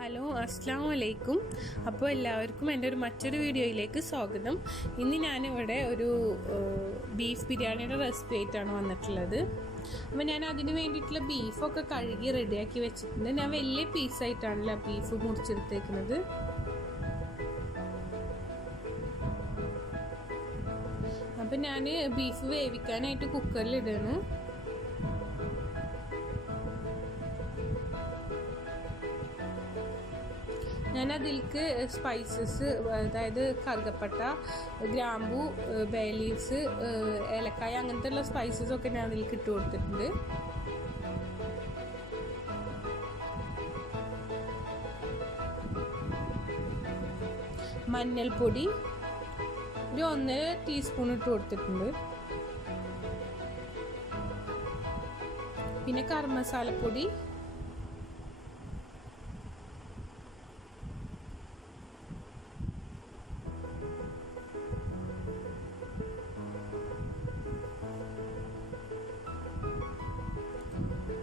Hello അസ്സലാമു അലൈക്കും. അപ്പോൾ എല്ലാവർക്കും എൻ്റെ മറ്റൊരു വീഡിയോയിലേക്ക് സ്വാഗതം. ഇന്ന് ഞാനിവിടെ ഒരു ബീഫ് ബിരിയാണിയുടെ റെസിപ്പി ആയിട്ടാണ് വന്നിട്ടുള്ളത്. അപ്പോൾ ഞാൻ അതിന് വേണ്ടിയിട്ടുള്ള ബീഫൊക്കെ കഴുകി റെഡിയാക്കി വെച്ചിട്ടുണ്ട്. ഞാൻ വലിയ പീസായിട്ടാണല്ലോ ബീഫ് മുറിച്ചെടുത്തേക്കുന്നത്. അപ്പം ഞാൻ ബീഫ് വേവിക്കാനായിട്ട് കുക്കറിലിടുകയാണ്. ഞാൻ അതിലേക്ക് സ്പൈസസ്, അതായത് കറുകപ്പട്ട, ഗ്രാമ്പു, ബേ ലീവ്സ്, ഏലക്കായ അങ്ങനത്തെ ഉള്ള സ്പൈസസ് ഒക്കെ ഞാൻ അതിലേക്ക് ഇട്ട് കൊടുത്തിട്ടുണ്ട്. മഞ്ഞൾപ്പൊടി ഒരു 1.5 ടീസ്പൂൺ ഇട്ട് കൊടുത്തിട്ടുണ്ട്. പിന്നെ കറി മസാലപ്പൊടി,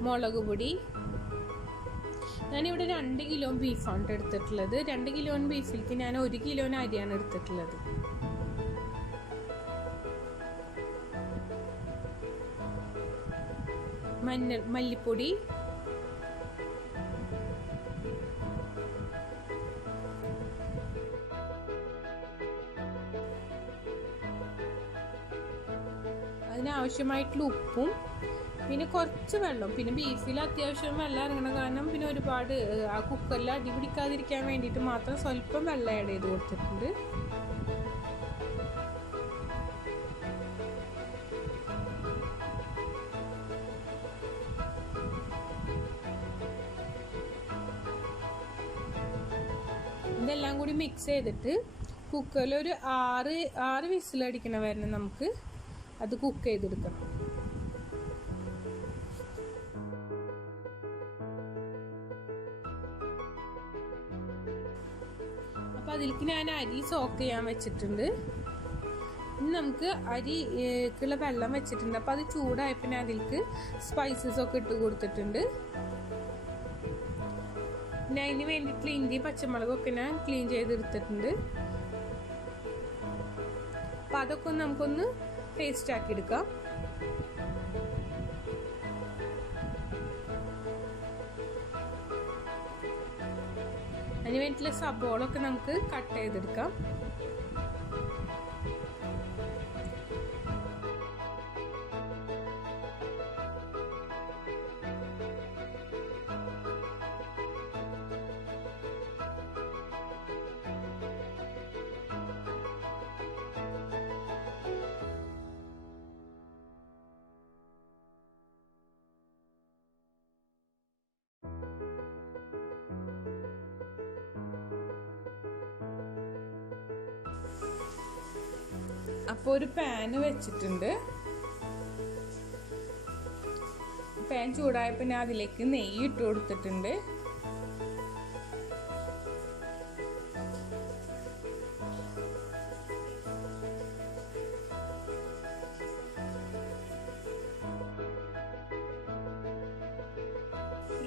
മുളക് പൊടി. ഞാനിവിടെ 2 കിലോ ബീഫാണ് എടുത്തിട്ടുള്ളത്. 2 കിലോ ബീഫിലേക്ക് ഞാൻ 1 കിലോ അരിയാണ് എടുത്തിട്ടുള്ളത്. മല്ലിപ്പൊടി, അതിനാവശ്യമായിട്ടുള്ള ഉപ്പും, പിന്നെ കുറച്ച് വെള്ളം. പിന്നെ ബീഫിൽ അത്യാവശ്യം വെള്ളം ഇറങ്ങണം, കാരണം പിന്നെ ഒരുപാട് ആ കുക്കറിൽ അടി പിടിക്കാതിരിക്കാൻ വേണ്ടിയിട്ട് മാത്രം സ്വല്പം വെള്ളം ആഡ് ചെയ്ത് കൊടുത്തിട്ടുണ്ട്. ഇതെല്ലാം കൂടി മിക്സ് ചെയ്തിട്ട് കുക്കറിൽ ഒരു 6 വിസിലടിക്കണ വരെ നമുക്ക് അത് കുക്ക് ചെയ്തെടുക്കണം. അപ്പം അതിലേക്ക് ഞാൻ അരി സോക്ക് ചെയ്യാൻ വെച്ചിട്ടുണ്ട്. ഇനി നമുക്ക് അരിക്കുള്ള വെള്ളം വെച്ചിട്ടുണ്ട്. അപ്പം അത് ചൂടായപ്പോൾ ഞാൻ അതിലേക്ക് സ്പൈസസ് ഒക്കെ ഇട്ട് കൊടുത്തിട്ടുണ്ട്. പിന്നെ അതിന് വേണ്ടിയിട്ടുള്ള ഇഞ്ചി പച്ചമുളകൊക്കെ ഞാൻ ക്ലീൻ ചെയ്തെടുത്തിട്ടുണ്ട്. അപ്പം അതൊക്കെ നമുക്കൊന്ന് പേസ്റ്റ് ആക്കി എടുക്കാം. അതിന് വേണ്ടിയിട്ടുള്ള സബോളൊക്കെ നമുക്ക് കട്ട് ചെയ്തെടുക്കാം. അപ്പോൾ ഒരു പാന് വെച്ചിട്ടുണ്ട്. പാൻ ചൂടായപ്പോൾ ഞാൻ അതിലേക്ക് നെയ്യ് ഇട്ട് കൊടുത്തിട്ടുണ്ട്.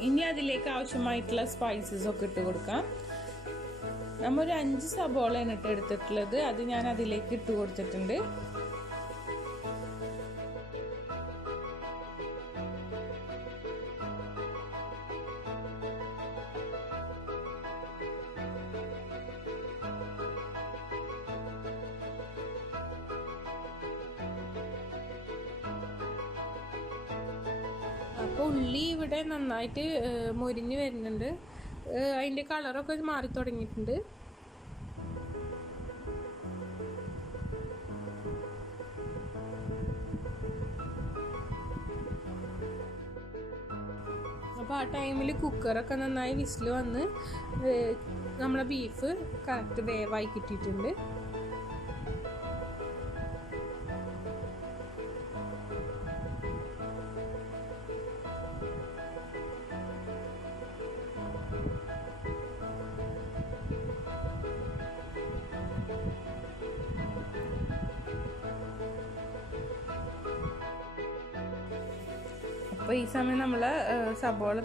ഇനി അതിലേക്ക് ആവശ്യമായിട്ടുള്ള സ്പൈസസ് ഒക്കെ ഇട്ട് കൊടുക്കാം. നമ്മൾ ഒരു 5 സബോളയാണ് എടുത്തിട്ടുള്ളത്. അത് ഞാൻ അതിലേക്ക് ഇട്ട് കൊടുത്തിട്ടുണ്ട്. അപ്പോൾ ഉള്ളി ഇവിടെ നന്നായിട്ട് മൊരിഞ്ഞ് വരുന്നുണ്ട്. അതിൻ്റെ കളറൊക്കെ മാറി തുടങ്ങിയിട്ടുണ്ട്. അപ്പോൾ ആ ടൈമിൽ കുക്കറൊക്കെ നന്നായി വിസിൽ വന്ന് നമ്മളെ ബീഫ് കറക്റ്റ് വേവായി കിട്ടിയിട്ടുണ്ട്. അപ്പോൾ ഈ സമയം നമ്മൾ സബോള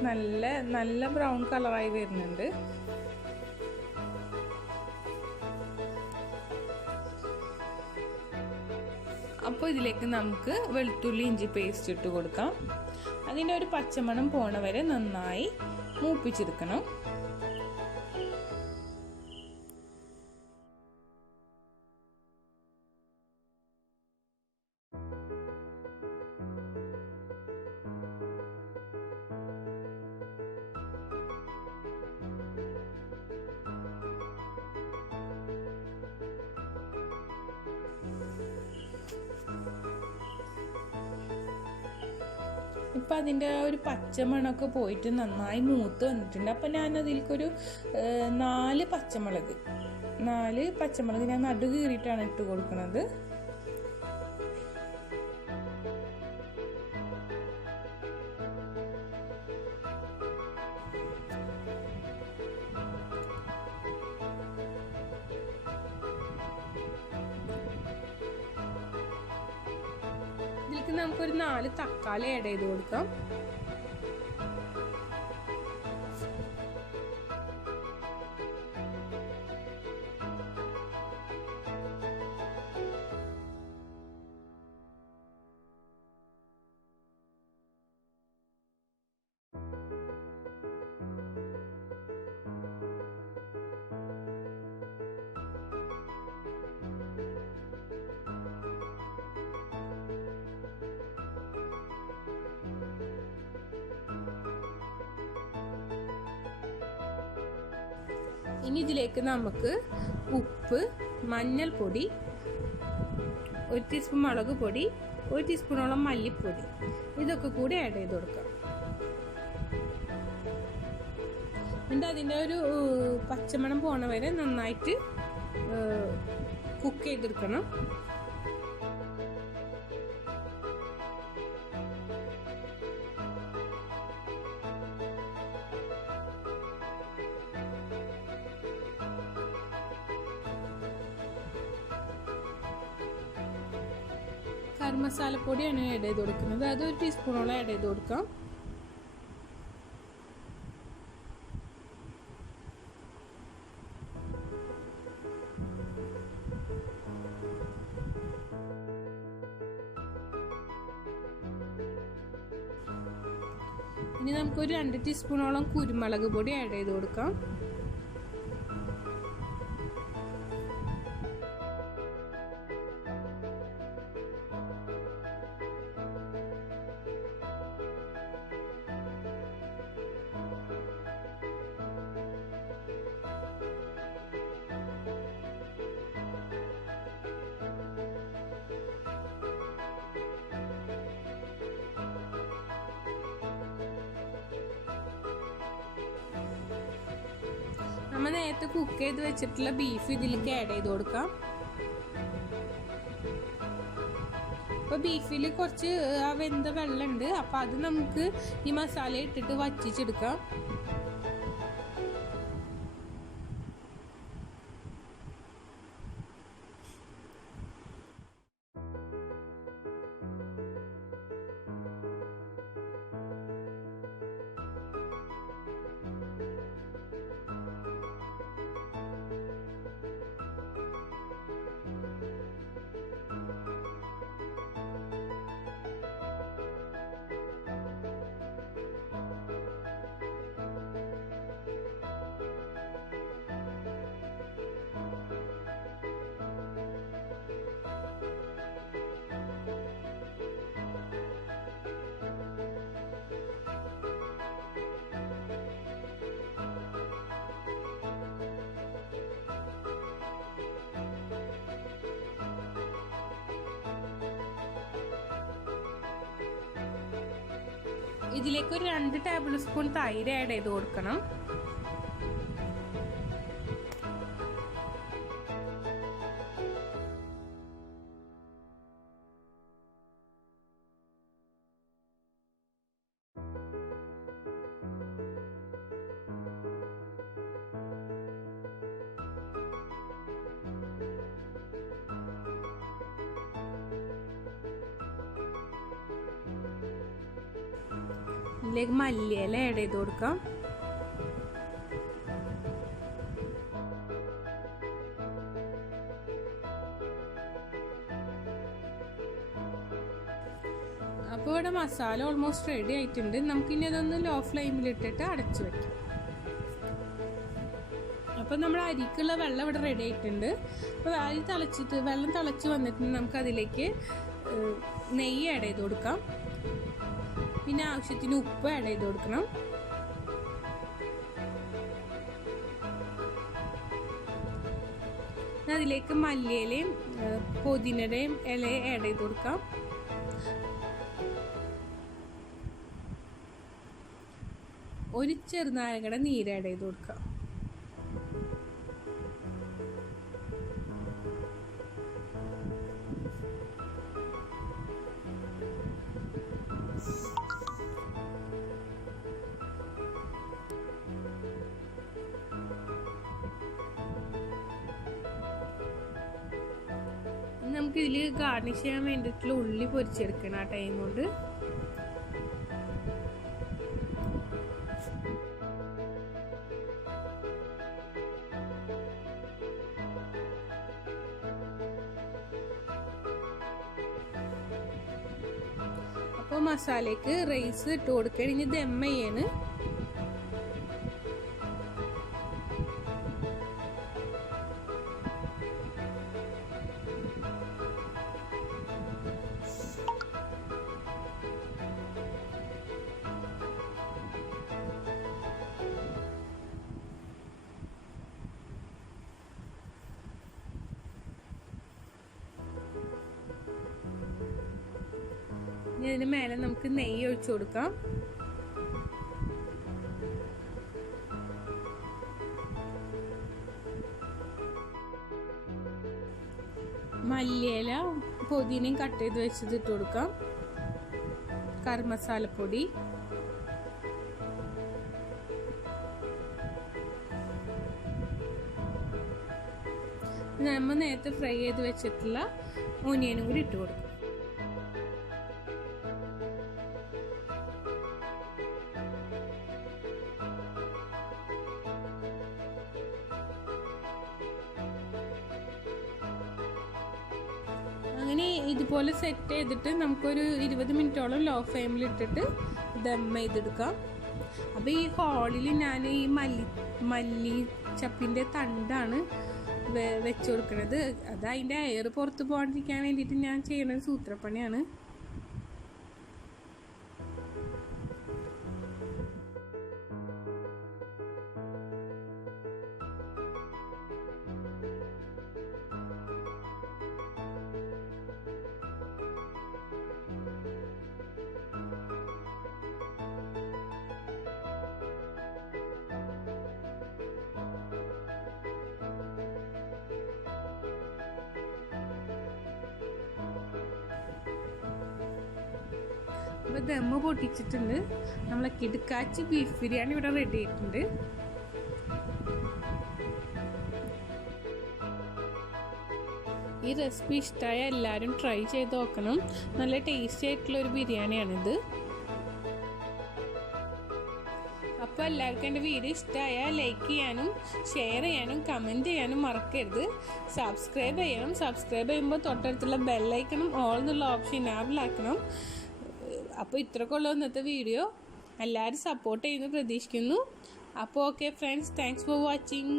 നല്ല ബ്രൗൺ കളറായി വരുന്നുണ്ട്. അപ്പോൾ ഇതിലേക്ക് നമുക്ക് വെളുത്തുള്ളി ഇഞ്ചി പേസ്റ്റ് ഇട്ട് കൊടുക്കാം. അതിൻ്റെ ഒരു പച്ചമണം പോണ വരെ നന്നായി മൂപ്പിച്ചെടുക്കണം. ഇപ്പം അതിൻ്റെ ഒരു പച്ചമണമൊക്കെ പോയിട്ട് നന്നായി മൂത്ത് വന്നിട്ടുണ്ട്. അപ്പം ഞാൻ അതിലേക്കൊരു 4 പച്ചമുളക് ഞാൻ നടു കീറിയിട്ടാണ് ഇട്ട് കൊടുക്കുന്നത്. ഇതിലേക്ക് നമുക്കൊരു 4 തക്കാളി ആഡ് ചെയ്ത് കൊടുക്കാം. ഇനി ഇതിലേക്ക് നമുക്ക് ഉപ്പ്, മഞ്ഞൾപ്പൊടി, 1 ടീസ്പൂൺ മുളക് പൊടി, 1 ടീസ്പൂണോളം മല്ലിപ്പൊടി ഇതൊക്കെ കൂടി ആഡ് ചെയ്ത് കൊടുക്കാം. എന്നിട്ട് അതിൻ്റെ ഒരു പച്ചമണം പോണ വരെ നന്നായിട്ട് കുക്ക് ചെയ്തെടുക്കണം. കറി മസാലപ്പൊടിയാണ് ആഡ് ചെയ്ത് കൊടുക്കുന്നത്. അത് 1 ടീസ്പൂണോളം ആഡ് ചെയ്ത് കൊടുക്കാം. ഇനി നമുക്കൊരു 2 ടീസ്പൂണോളം കുരുമുളക് പൊടി ആഡ് ചെയ്ത് കൊടുക്കാം. നമ്മൾ നേരത്തെ കുക്ക് ചെയ്ത് വെച്ചിട്ടുള്ള ബീഫ് ഇതിലേക്ക് ആഡ് ചെയ്ത് കൊടുക്കാം. അപ്പോൾ ബീഫിൽ കുറച്ച് വെന്ത വെള്ളമുണ്ട്. അപ്പോൾ അത് നമുക്ക് ഈ മസാല ഇട്ടിട്ട് വറ്റിച്ചെടുക്കാം. ഇതിലേക്ക് ഒരു 2 ടേബിൾ സ്പൂൺ തൈര് ആഡ് ചെയ്ത് കൊടുക്കണം. ഇതിലേക്ക് മല്ലിയില ആഡ് ചെയ്ത് കൊടുക്കാം. അപ്പോൾ ഇവിടെ മസാല ഓൾമോസ്റ്റ് റെഡി ആയിട്ടുണ്ട്. നമുക്കിനി അതൊന്ന് ലോ ഫ്ലെയിമിലിട്ടിട്ട് അടച്ചു വയ്ക്കാം. അപ്പോൾ നമ്മുടെ അരിക്കുള്ള വെള്ളം ഇവിടെ റെഡി ആയിട്ടുണ്ട്. അപ്പോൾ വെള്ളം തിളച്ച് വന്നിട്ടുണ്ട്. നമുക്കതിലേക്ക് നെയ്യ് ആഡ് ചെയ്ത് കൊടുക്കാം. പിന്നെ ആവശ്യത്തിന് ഉപ്പ് ആഡ് ചെയ്ത് കൊടുക്കണം. അതിലേക്ക് മല്ലിയിലയും പുതിനയുടെയും ഇല ആഡ് ചെയ്ത് കൊടുക്കാം. ഒരു ചെറുനാരങ്ങയുടെ നീര് ആഡ് ചെയ്ത് കൊടുക്കാം. നമുക്ക് ഇതിൽ ഗാർണിഷ് ചെയ്യാൻ വേണ്ടിയിട്ടുള്ള ഉള്ളി പൊരിച്ചെടുക്കണം ആ ടൈം കൊണ്ട്. അപ്പോൾ മസാലയ്ക്ക് റൈസ് ഇട്ട് കൊടുക്കുക. ഇനി ദം ചെയ്യാണ്. ഇതിന് മേലെ നമുക്ക് നെയ്യ് ഒഴിച്ചു കൊടുക്കാം. മല്ലിയില പുതിനയും കട്ട് ചെയ്ത് വെച്ചത് ഇട്ട് കൊടുക്കാം. കറി മസാലപ്പൊടി, നമ്മൾ നേരത്തെ ഫ്രൈ ചെയ്ത് വെച്ചിട്ടുള്ള ഓനിയനും കൂടി ഇട്ട് കൊടുക്കും. അങ്ങനെ ഇതുപോലെ സെറ്റ് ചെയ്തിട്ട് നമുക്കൊരു 20 മിനിറ്റോളം ലോ ഫ്ലെയിമിൽ ഇട്ടിട്ട് ദം ചെയ്തെടുക്കാം. അപ്പോൾ ഈ ഹോളിൽ ഞാൻ ഈ മല്ലി ചപ്പിൻ്റെ തണ്ടാണ് വെച്ച് കൊടുക്കുന്നത്. അത് അതിൻ്റെ എയർ പുറത്ത് പോകാണ്ടിരിക്കാൻ വേണ്ടിയിട്ട് ഞാൻ ചെയ്യുന്ന സൂത്രപ്പണിയാണ്. അപ്പോൾ ദമ്മ് പൊട്ടിച്ചിട്ടുണ്ട്. നമ്മളെ കിടുക്കാച്ചി ബീഫ് ബിരിയാണി ഇവിടെ റെഡി ആയിട്ടുണ്ട്. ഈ റെസിപ്പി ഇഷ്ടമായ എല്ലാവരും ട്രൈ ചെയ്ത് നോക്കണം. നല്ല ടേസ്റ്റി ആയിട്ടുള്ള ഒരു ബിരിയാണിയാണിത്. അപ്പോൾ എല്ലാവർക്കും എൻ്റെ വീഡിയോ ഇഷ്ടമായാൽ ലൈക്ക് ചെയ്യാനും ഷെയർ ചെയ്യാനും കമൻറ്റ് ചെയ്യാനും മറക്കരുത്. സബ്സ്ക്രൈബ് ചെയ്യണം. സബ്സ്ക്രൈബ് ചെയ്യുമ്പോൾ തൊട്ടടുത്തുള്ള ബെല്ലൈക്കണം ഓൾ എന്നുള്ള ഓപ്ഷൻ ഇനാബിൾ ആക്കണം. അപ്പോൾ ഇത്രയൊക്കെ ഉള്ള ഇന്നത്തെ വീഡിയോ. എല്ലാവരും സപ്പോർട്ട് ചെയ്യുന്നു പ്രതീക്ഷിക്കുന്നു. അപ്പോൾ okay friends, thanks for watching.